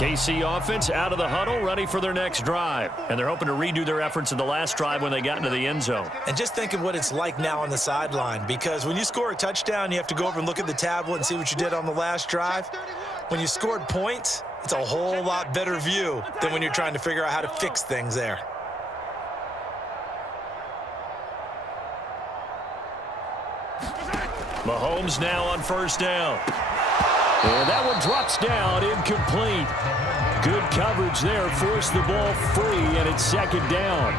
KC offense out of the huddle, ready for their next drive. And they're hoping to redo their efforts in the last drive when they got into the end zone. And just think of what it's like now on the sideline, because when you score a touchdown, you have to go over and look at the tablet and see what you did on the last drive. When you scored points, it's a whole lot better view than when you're trying to figure out how to fix things there. Mahomes now on first down. And that one drops down, incomplete. Good coverage there, forced the ball free, and it's second down.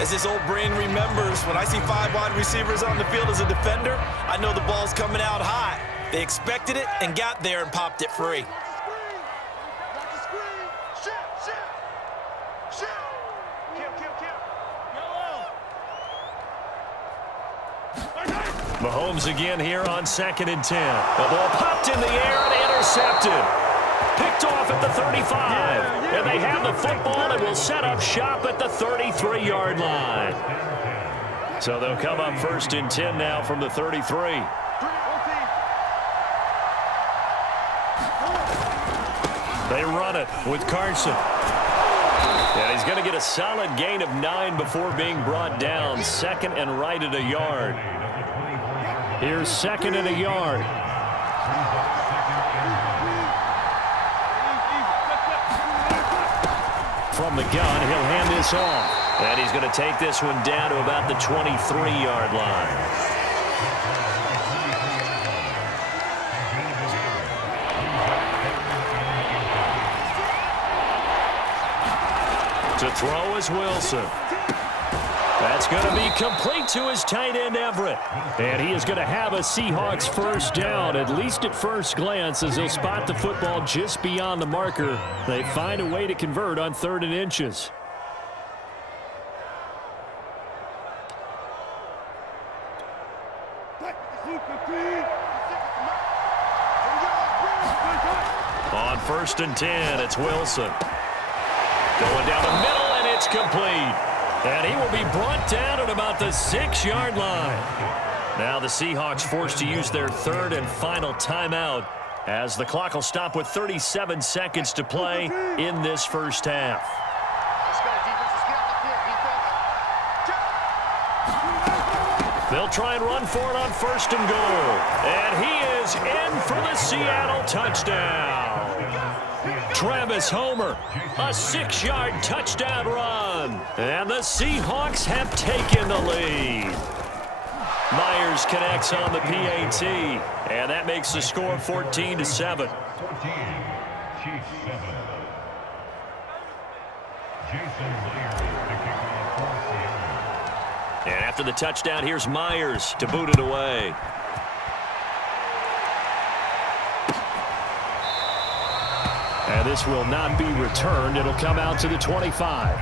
As his old brain remembers, when I see 5 wide receivers on the field as a defender, I know the ball's coming out hot. They expected it and got there and popped it free. Mahomes again here on 2nd and 10. The ball popped in the air and intercepted. Picked off at the 35. And they have the football and will set up shop at the 33-yard line. So they'll come up 1st and 10 now from the 33. They run it with Carson. And he's going to get a solid gain of 9 before being brought down. 2nd and right at a yard. Here's 2nd and a yard. From the gun, he'll hand this off. And he's going to take this one down to about the 23-yard line. To throw is Wilson. That's going to be complete to his tight end, Everett. And he is going to have a Seahawks first down, at least at first glance, as he'll spot the football just beyond the marker. They find a way to convert on 3rd and inches. On 1st and 10, it's Wilson. Going down the middle, and it's complete. And he will be brought down at about the 6-yard line. Now the Seahawks forced to use their 3rd and final timeout, as the clock will stop with 37 seconds to play in this first half. They'll try and run for it on 1st and goal. And he is in for the Seattle touchdown. Travis Homer, a 6-yard touchdown run. And the Seahawks have taken the lead. Myers connects on the PAT. And that makes the score 14-7. And after the touchdown, here's Myers to boot it away. And this will not be returned. It'll come out to the 25.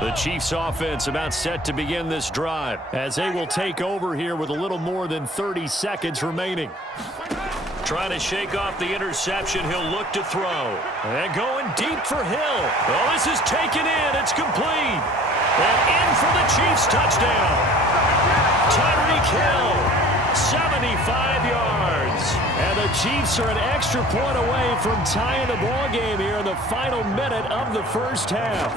The Chiefs offense about set to begin this drive, as they will take over here with a little more than 30 seconds remaining. Trying to shake off the interception. He'll look to throw. And going deep for Hill. Oh, this is taken in. It's complete. And in for the Chiefs touchdown. Tyreek Hill, 75 yards. And the Chiefs are an extra point away from tying the ball game here in the final minute of the first half.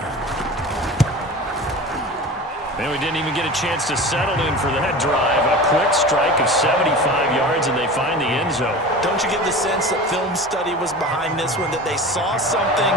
And we didn't even get a chance to settle in for that drive. A quick strike of 75 yards, and they find the end zone. Don't you get the sense that film study was behind this one, that they saw something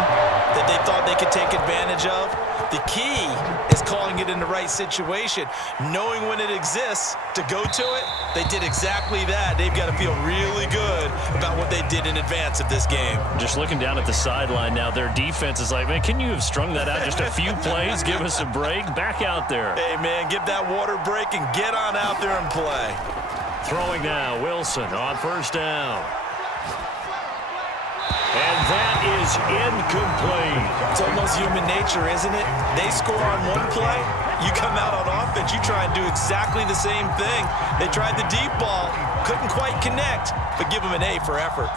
that they thought they could take advantage of? The key is calling it in the right situation, knowing when it exists to go to it. They did exactly that. They've got to feel really good about what they did in advance of this game. Just looking down at the sideline now, their defense is like, man, can you have strung that out just a few plays? Give us a break. Back out there. Hey, man, give that water break and get on out there and play. Throwing now, Wilson on first down. And that is incomplete. It's almost human nature, isn't it? They score on one play. You come out on offense, you try and do exactly the same thing. They tried the deep ball, couldn't quite connect, but give them an A for effort.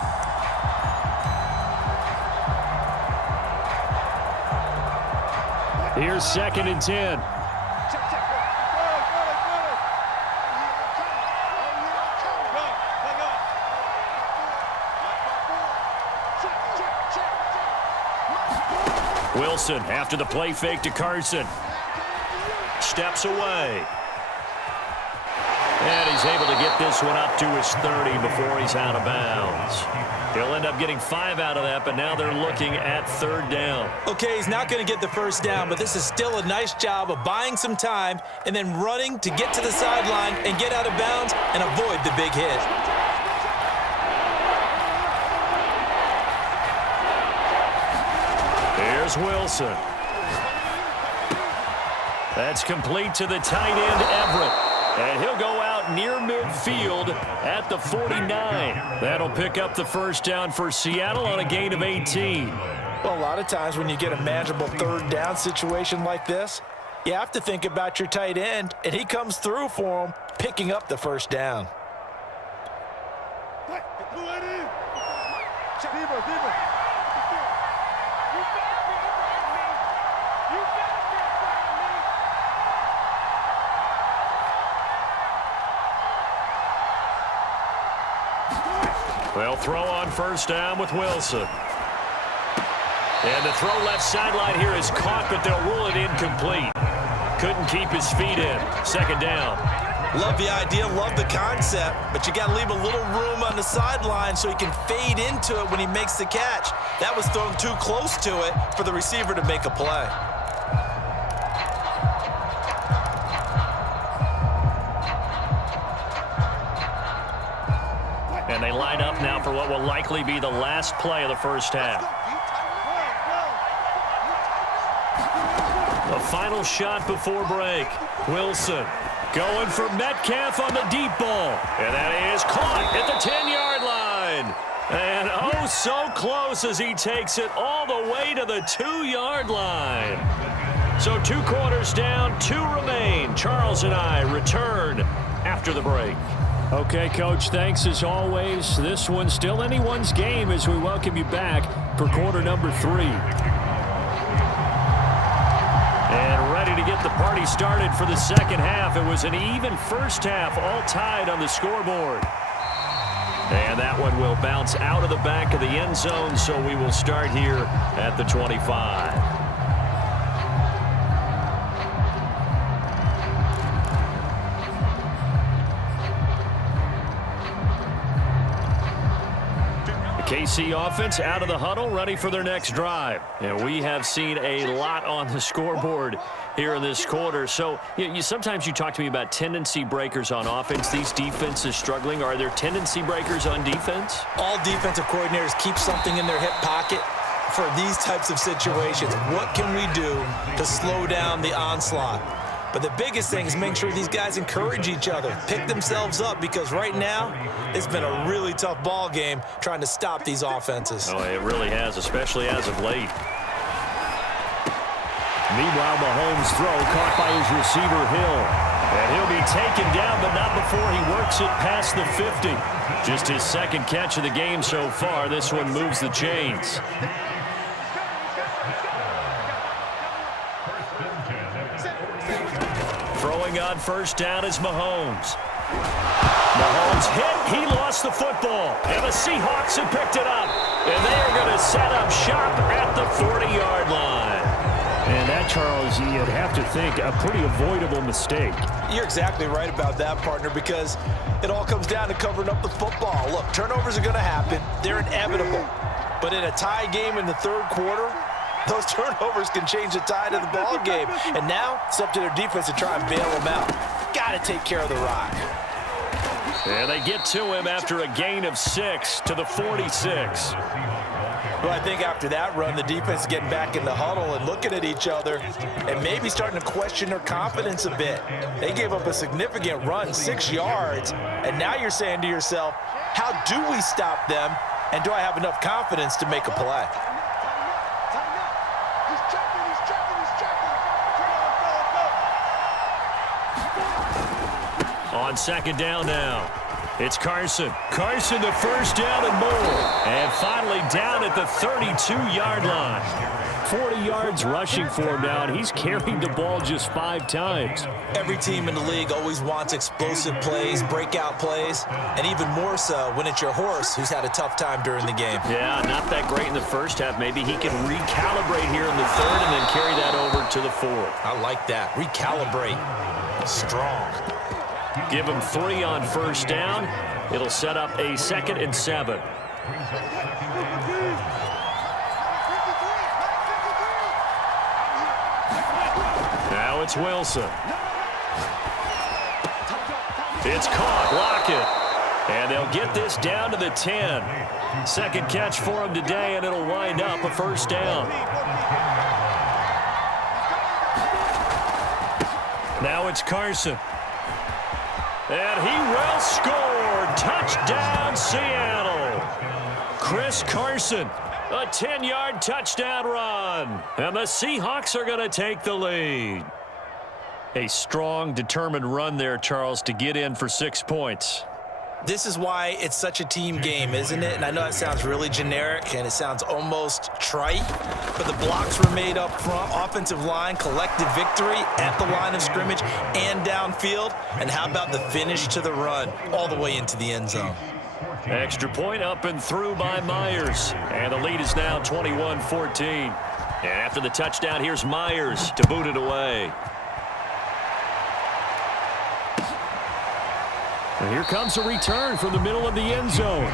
Here's 2nd and 10. Wilson after the play fake to Carson. Steps away. And he's able to get this one up to his 30 before he's out of bounds. He'll end up getting 5 out of that, but now they're looking at 3rd down. Okay, he's not going to get the first down, but this is still a nice job of buying some time and then running to get to the sideline and get out of bounds and avoid the big hit. Here's Wilson. That's complete to the tight end, Everett. And he'll go out near midfield at the 49. That'll pick up the first down for Seattle on a gain of 18. Well, a lot of times when you get a manageable 3rd down situation like this, you have to think about your tight end, and he comes through for him, picking up the first down. They'll throw on 1st down with Wilson. And the throw left sideline here is caught, but they'll rule it incomplete. Couldn't keep his feet in. 2nd down. Love the idea, love the concept, but you got to leave a little room on the sideline so he can fade into it when he makes the catch. That was thrown too close to it for the receiver to make a play. And they line up now for what will likely be the last play of the first half. The final shot before break. Wilson going for Metcalf on the deep ball. And that is caught at the 10-yard line. And oh, so close as he takes it all the way to the 2-yard line. So 2 quarters down, 2 remain. Charles and I return after the break. Okay, Coach, thanks as always. This one's still anyone's game as we welcome you back for quarter number 3. And ready to get the party started for the second half. It was an even first half, all tied on the scoreboard. And that one will bounce out of the back of the end zone, so we will start here at the 25. KC offense out of the huddle, ready for their next drive. And we have seen a lot on the scoreboard here in this quarter. So sometimes you talk to me about tendency breakers on offense. These defenses struggling. Are there tendency breakers on defense? All defensive coordinators keep something in their hip pocket for these types of situations. What can we do to slow down the onslaught? But the biggest thing is make sure these guys encourage each other, pick themselves up, because right now it's been a really tough ball game trying to stop these offenses. Oh, it really has, especially as of late. Meanwhile, Mahomes' throw caught by his receiver, Hill. And he'll be taken down, but not before he works it past the 50. Just his 2nd catch of the game so far. This one moves the chains. Throwing on 1st down is Mahomes. Mahomes hit. He lost the football. And the Seahawks have picked it up. And they are going to set up shop at the 40-yard line. And that, Charles, you'd have to think a pretty avoidable mistake. You're exactly right about that, partner, because it all comes down to covering up the football. Look, turnovers are going to happen. They're inevitable. But in a tie game in the 3rd quarter, those turnovers can change the tide of the ball game. And now it's up to their defense to try and bail them out. Got to take care of the rock. And they get to him after a gain of 6 to the 46. Well, I think after that run, the defense is getting back in the huddle and looking at each other and maybe starting to question their confidence a bit. They gave up a significant run, 6 yards, and now you're saying to yourself, how do we stop them, and do I have enough confidence to make a play? On 2nd down now. It's Carson. Carson, the first down and more. And finally down at the 32-yard line. 40 yards rushing for him now, and he's carrying the ball just 5 times. Every team in the league always wants explosive plays, breakout plays, and even more so when it's your horse who's had a tough time during the game. Yeah, not that great in the first half. Maybe he can recalibrate here in the third and then carry that over to the fourth. I like that. Recalibrate. Strong. Give him 3 on first down. It'll set up a 2nd and 7. Now it's Wilson. It's caught. Lockett. And they'll get this down to the 10. Second catch for him today, and it'll wind up a first down. Now it's Carson. And he will score. Touchdown, Seattle. Chris Carson, a 10-yard touchdown run. And the Seahawks are going to take the lead. A strong, determined run there, Charles, to get in for 6 points. This is why it's such a team game, isn't it? And I know it sounds really generic and it sounds almost trite, but the blocks were made up front, offensive line, collective victory at the line of scrimmage and downfield. And how about the finish to the run all the way into the end zone? Extra point up and through by Myers. And the lead is now 21-14. And after the touchdown, here's Myers to boot it away. And here comes a return from the middle of the end zone.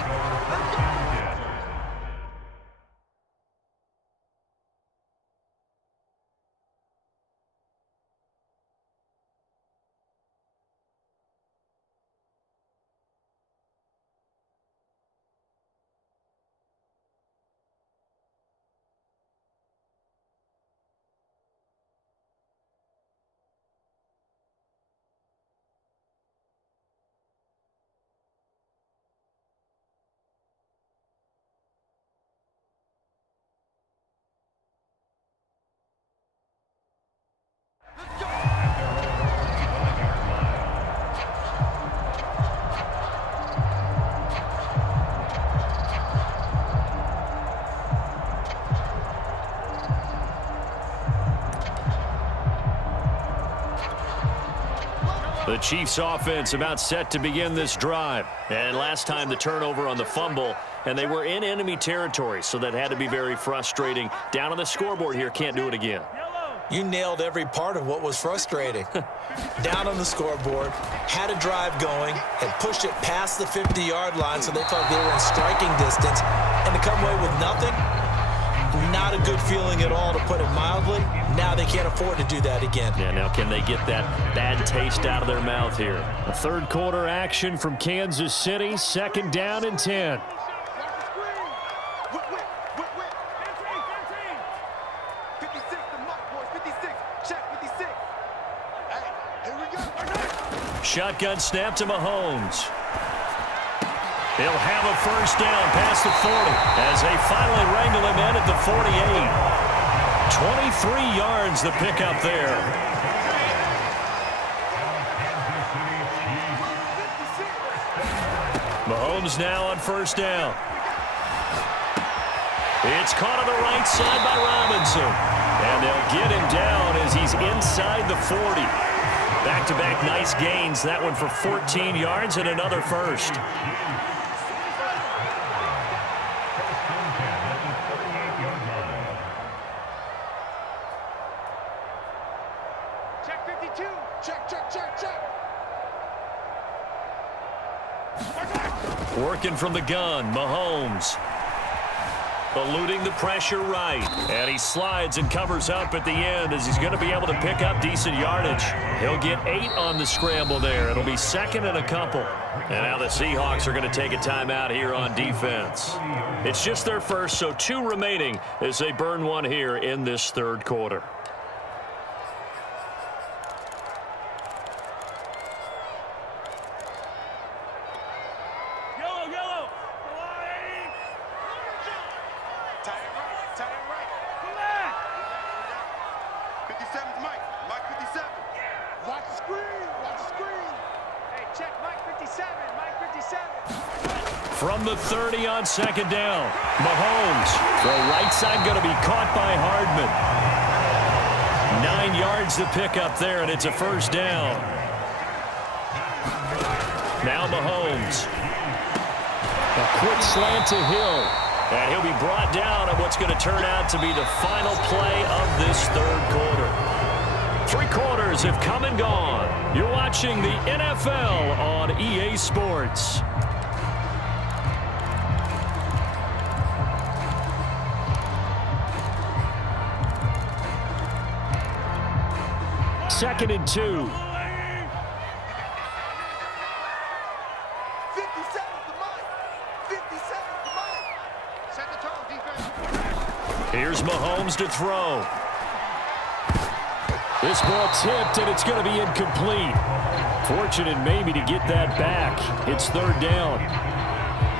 The Chiefs offense about set to begin this drive. And last time the turnover on the fumble, and they were in enemy territory, so that had to be very frustrating. Down on the scoreboard here, can't do it again. You nailed every part of what was frustrating. Down on the scoreboard, had a drive going, had pushed it past the 50-yard line so they felt they were in striking distance, and to come away with nothing, not a good feeling at all, to put it mildly. Now they can't afford to do that again. Yeah, now can they get that bad taste out of their mouth here? A third quarter action from Kansas City, 2nd down and 10. Shotgun snap to Mahomes. He'll have a first down past the 40 as they finally wrangle him in at the 48. 23 yards the pickup there. Mahomes now on first down. It's caught on the right side by Robinson. And they'll get him down as he's inside the 40. Back-to-back nice gains. That one for 14 yards and another first. Working from the gun, Mahomes. Eluding the pressure right. And he slides and covers up at the end as he's going to be able to pick up decent yardage. He'll get 8 on the scramble there. It'll be 2nd and a couple. And now the Seahawks are going to take a timeout here on defense. It's just their first, so 2 remaining as they burn one here in this third quarter. check, Mike 57, Mike 57. From the 30 on second down, Mahomes. The right side going to be caught by Hardman. 9 yards to pick up there, and it's a first down. Now Mahomes. A quick slant to Hill. And he'll be brought down on what's going to turn out to be the final play of this third quarter. 3 quarters have come and gone. You're watching the NFL on EA Sports. Second and 2. 57 to Mike. 57 to Mike. Set the tone, defense. Here's Mahomes to throw. This ball tipped, and it's going to be incomplete. Fortunate maybe to get that back. It's third down.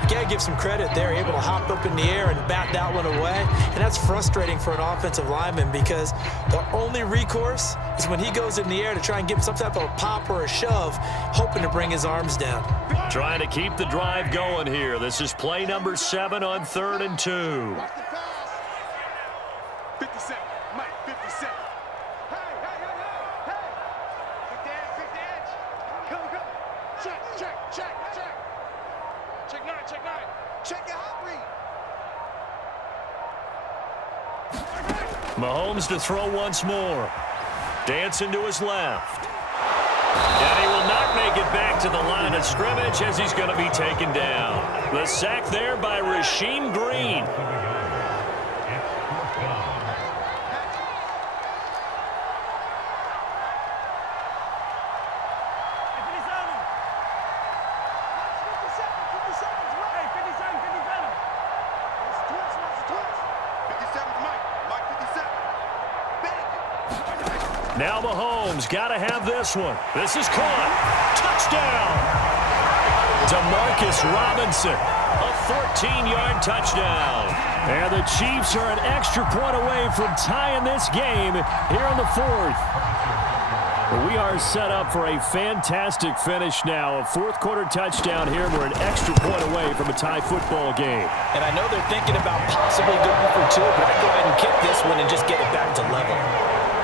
You got to give some credit. They're able to hop up in the air and bat that one away. And that's frustrating for an offensive lineman because the only recourse is when he goes in the air to try and give some type of a pop or a shove, hoping to bring his arms down. Trying to keep the drive going here. This is play number 7 on 3rd and 2. Watch the pass. 57, Mike 57. Hey, hey, hey, hey, hey. Pick the edge. Come. Check. Check 9. Check your hot read. Mahomes to throw once more. Dancing to his left. And he will not make it back to the line of scrimmage as he's going to be taken down. The sack there by Rasheem Green. Now Mahomes got to have this one. This is caught. Touchdown. DeMarcus Robinson. A 14-yard touchdown. And the Chiefs are an extra point away from tying this game here in the 4th. We are set up for a fantastic finish now. A 4th quarter touchdown here. We're an extra point away from a tie football game. And I know they're thinking about possibly going for 2, but I'd go ahead and kick this one and just get it back to level.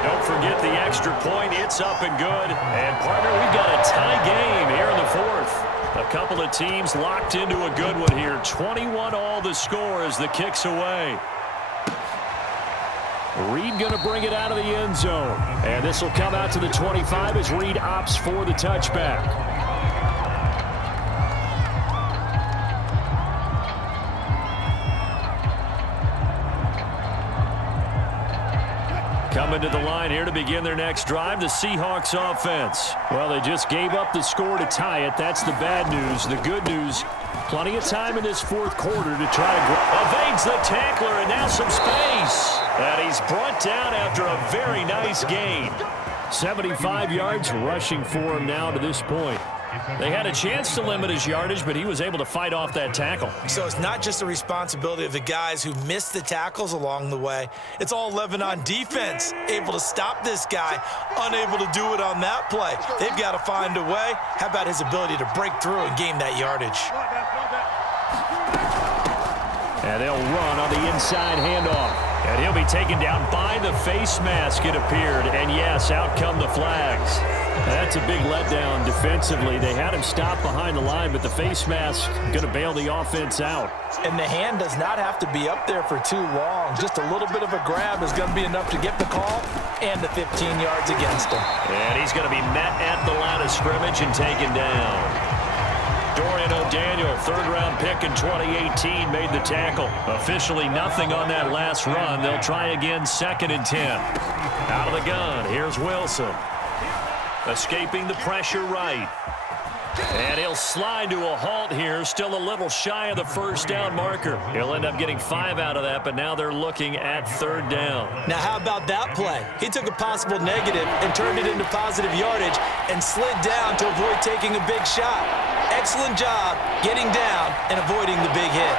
Don't forget the extra point. It's up and good. And, partner, we've got a tie game here in the 4th. A couple of teams locked into a good one here. 21 all the score as the kick's away. Reed going to bring it out of the end zone. And this will come out to the 25 as Reed opts for the touchback. Coming to the line here to begin their next drive, the Seahawks offense. Well, they just gave up the score to tie it. That's the bad news. The good news, plenty of time in this 4th quarter to try to evades the tackler, and now some space. And he's brought down after a very nice gain. 75 yards rushing for him now to this point. They had a chance to limit his yardage, but he was able to fight off that tackle. So it's not just the responsibility of the guys who missed the tackles along the way. It's all 11 on defense, able to stop this guy, unable to do it on that play. They've got to find a way. How about his ability to break through and gain that yardage? And they'll run on the inside handoff. And he'll be taken down by the face mask, it appeared. And, yes, out come the flags. That's a big letdown defensively. They had him stop behind the line, but the face mask going to bail the offense out. And the hand does not have to be up there for too long. Just a little bit of a grab is going to be enough to get the call and the 15 yards against him. And he's going to be met at the line of scrimmage and taken down. Dorian O'Daniel, 3rd-round pick in 2018, made the tackle. Officially nothing on that last run. They'll try again 2nd and 10. Out of the gun, here's Wilson. Escaping the pressure right. And he'll slide to a halt here, still a little shy of the first down marker. He'll end up getting 5 out of that, but now they're looking at 3rd down. Now, how about that play? He took a possible negative and turned it into positive yardage and slid down to avoid taking a big shot. Excellent job getting down and avoiding the big hit.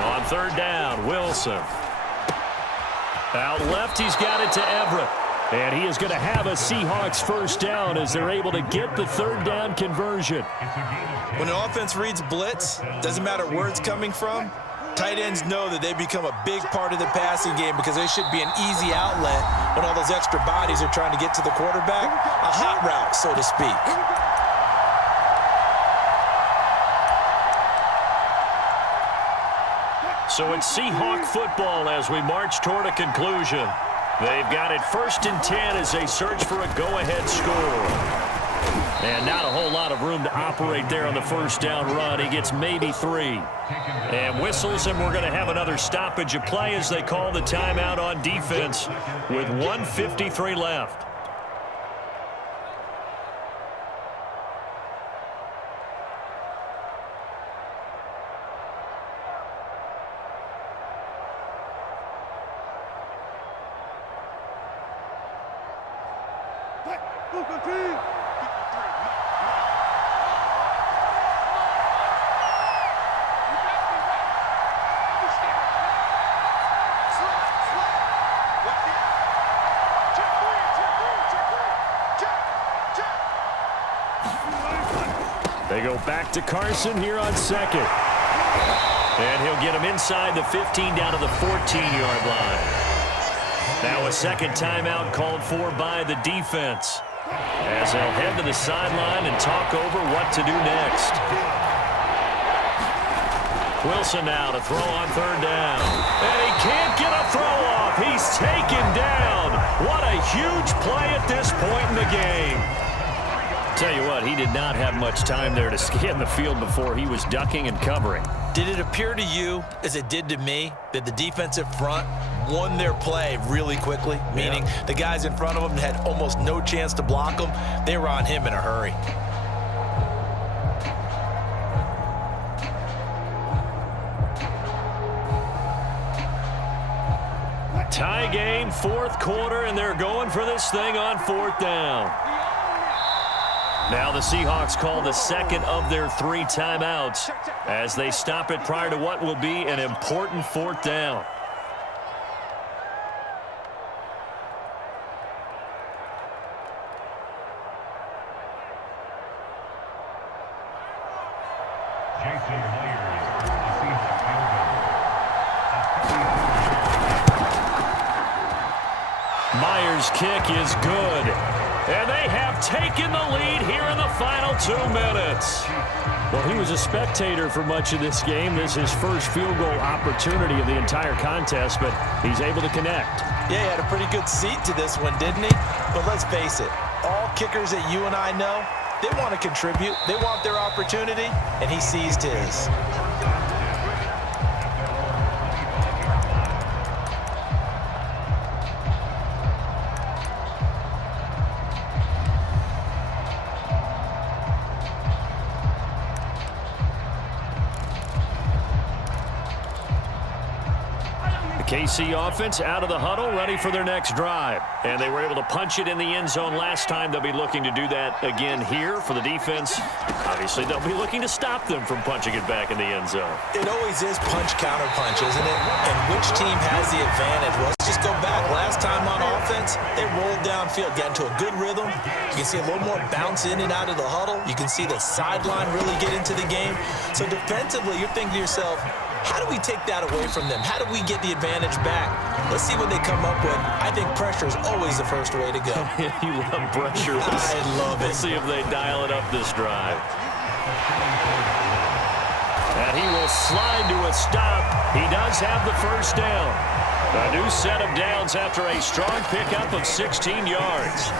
On 3rd down, Wilson. Out left, he's got it to Everett. And he is going to have a Seahawks first down as they're able to get the third down conversion. When an offense reads blitz, doesn't matter where it's coming from, tight ends know that they become a big part of the passing game because they should be an easy outlet when all those extra bodies are trying to get to the quarterback. A hot route, so to speak. So it's Seahawk football as we march toward a conclusion. They've got it 1st and 10 as they search for a go-ahead score. And not a whole lot of room to operate there on the first down run. He gets maybe 3. And whistles, and we're going to have another stoppage of play as they call the timeout on defense with 1:53 left. They go back to Carson here on 2nd. And he'll get him inside the 15 down to the 14-yard line. Now a second timeout called for by the defense as they'll head to the sideline and talk over what to do next. Wilson now to throw on 3rd down. And he can't get a throw off. He's taken down. What a huge play at this point in the game. Tell you what, he did not have much time there to scan the field before he was ducking and covering. Did it appear to you, as it did to me, that the defensive front won their play really quickly? Meaning the guys in front of them had almost no chance to block them. They were on him in a hurry. Tie game, 4th quarter, and they're going for this thing on 4th down. Now the Seahawks call the second of their 3 timeouts as they stop it prior to what will be an important 4th down. Myers' kick is good. And they have taken the lead here in the final 2 minutes. Well, he was a spectator for much of this game. This is his first field goal opportunity of the entire contest, but he's able to connect. Yeah, he had a pretty good seat to this one, didn't he? But let's face it, all kickers that you and I know, they want to contribute. They want their opportunity, and he seized his. KC offense out of the huddle, ready for their next drive. And they were able to punch it in the end zone last time. They'll be looking to do that again here for the defense. Obviously, they'll be looking to stop them from punching it back in the end zone. It always is punch-counter-punch, isn't it? And which team has the advantage? Well, let's just go back. Last time on offense, they rolled downfield, got into a good rhythm. You can see a little more bounce in and out of the huddle. You can see the sideline really get into the game. So defensively, you're thinking to yourself, how do we take that away from them? How do we get the advantage back? Let's see what they come up with. I think pressure is always the first way to go. You love pressure. I love it. We'll see if they dial it up this drive. And he will slide to a stop. He does have the first down. A new set of downs after a strong pickup of 16 yards.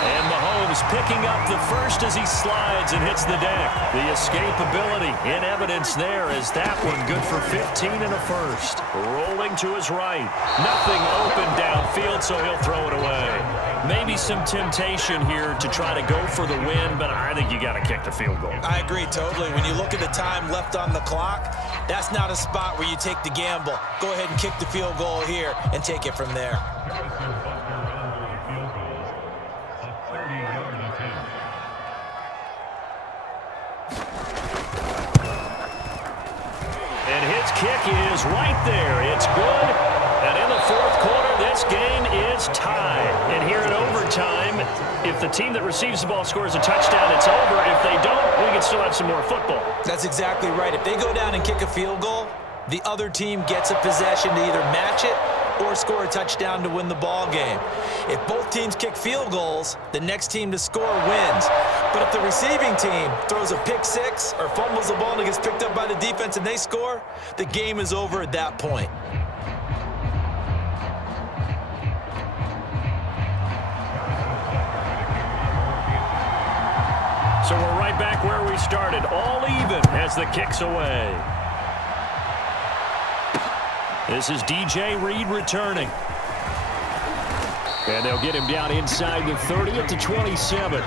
And Mahomes picking up the first as he slides and hits the deck. The escapability in evidence there as that one good for 15 and a first. Rolling to his right. Nothing open downfield, so he'll throw it away. Maybe some temptation here to try to go for the win, but I think you got to kick the field goal. I agree totally. When you look at the time left on the clock, that's not a spot where you take the gamble. Go ahead and kick the field goal here and take it from there. And his kick is right there. It's good. And in the fourth quarter, this game is tied. And here in overtime, if the team that receives the ball scores a touchdown, it's over. If they don't, we can still have some more football. That's exactly right. If they go down and kick a field goal, the other team gets a possession to either match it or score a touchdown to win the ball game. If both teams kick field goals, the next team to score wins. But if the receiving team throws a pick six or fumbles the ball and it gets picked up by the defense and they score, the game is over at that point. So we're right back where we started, all even as the kick's away. This is DJ Reed returning. And they'll get him down inside the 30 at the 27.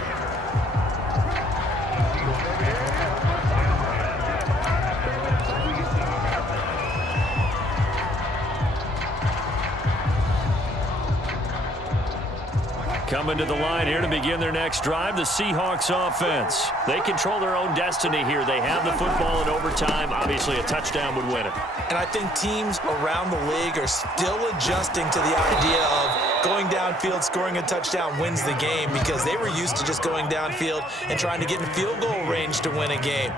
Coming to the line here to begin their next drive, the Seahawks offense. They control their own destiny here. They have the football in overtime. Obviously, a touchdown would win it. And I think teams around the league are still adjusting to the idea of going downfield, scoring a touchdown wins the game, because they were used to just going downfield and trying to get in field goal range to win a game.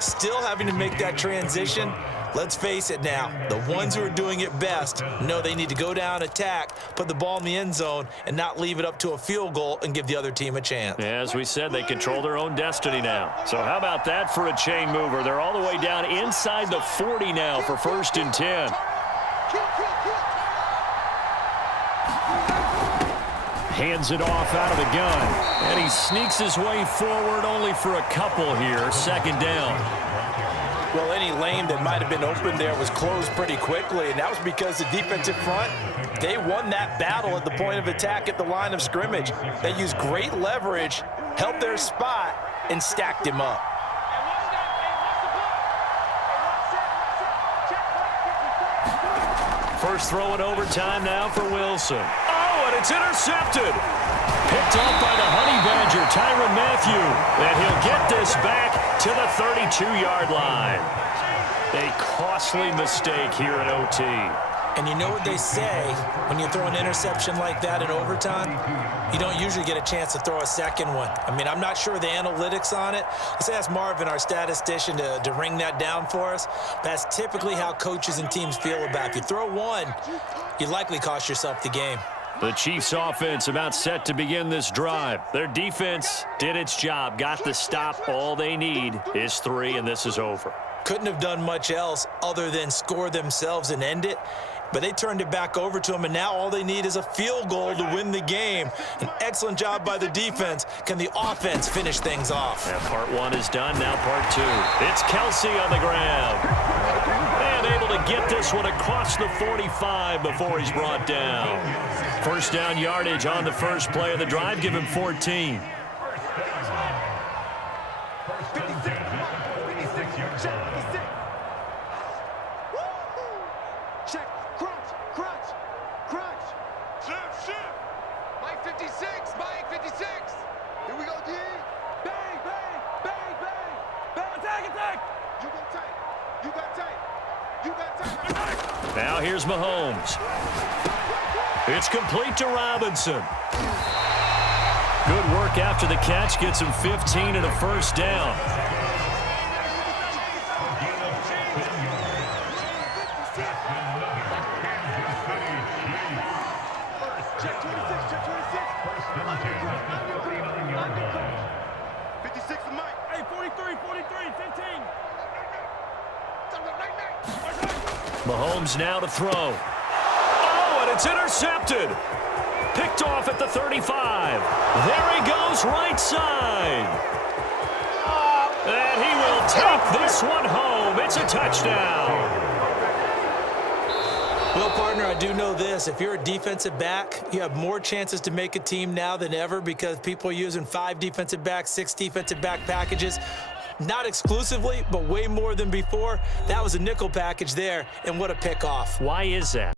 Still having to make that transition. Let's face it now, the ones who are doing it best know they need to go down, attack, put the ball in the end zone, and not leave it up to a field goal and give the other team a chance. As we said, they control their own destiny now. So how about that for a chain mover? They're all the way down inside the 40 now for 1st and 10. Hands it off out of the gun. And he sneaks his way forward only for a couple here. 2nd down. Well, any lane that might have been open there was closed pretty quickly, and that was because the defensive front, they won that battle at the point of attack at the line of scrimmage. They used great leverage, held their spot, and stacked him up. First throw in overtime now for Wilson. Oh, and it's intercepted. Picked off by the Honey Badger, Tyrann Mathieu. And he'll get this back to the 32-yard line. A costly mistake here in OT. And you know what they say, when you throw an interception like that in overtime, you don't usually get a chance to throw a second one. I mean, I'm not sure the analytics on it. Let's ask Marvin, our statistician, to ring that down for us. That's typically how coaches and teams feel about it. If you throw one, you likely cost yourself the game. The Chiefs offense about set to begin this drive. Their defense did its job, got the stop. All they need is 3, and this is over. Couldn't have done much else other than score themselves and end it. But they turned it back over to them, and now all they need is a field goal to win the game. An excellent job by the defense. Can the offense finish things off? And part 1 is done, now part 2. It's Kelsey on the ground. And able to get this one across the 45 before he's brought down. First down yardage on the first play of the drive. Give him 14. Check, crunch. Shift. Mike 56, Mike 56. Here we go, D. Bang. Attack. You got tight. Now here's Mahomes. It's complete to Robinson. Good work after the catch. Gets him 15 and a first down. Check 26. 56 to Mike. Hey, 43, 15. Mahomes now to throw. Oh, and it's intercepted. Picked off at the 35. There he goes, right side. And he will take this one home. It's a touchdown. Well, partner, I do know this. If you're a defensive back, you have more chances to make a team now than ever because people are using 5 defensive backs, 6 defensive back packages. Not exclusively, but way more than before. That was a nickel package there, and what a pickoff. Why is that?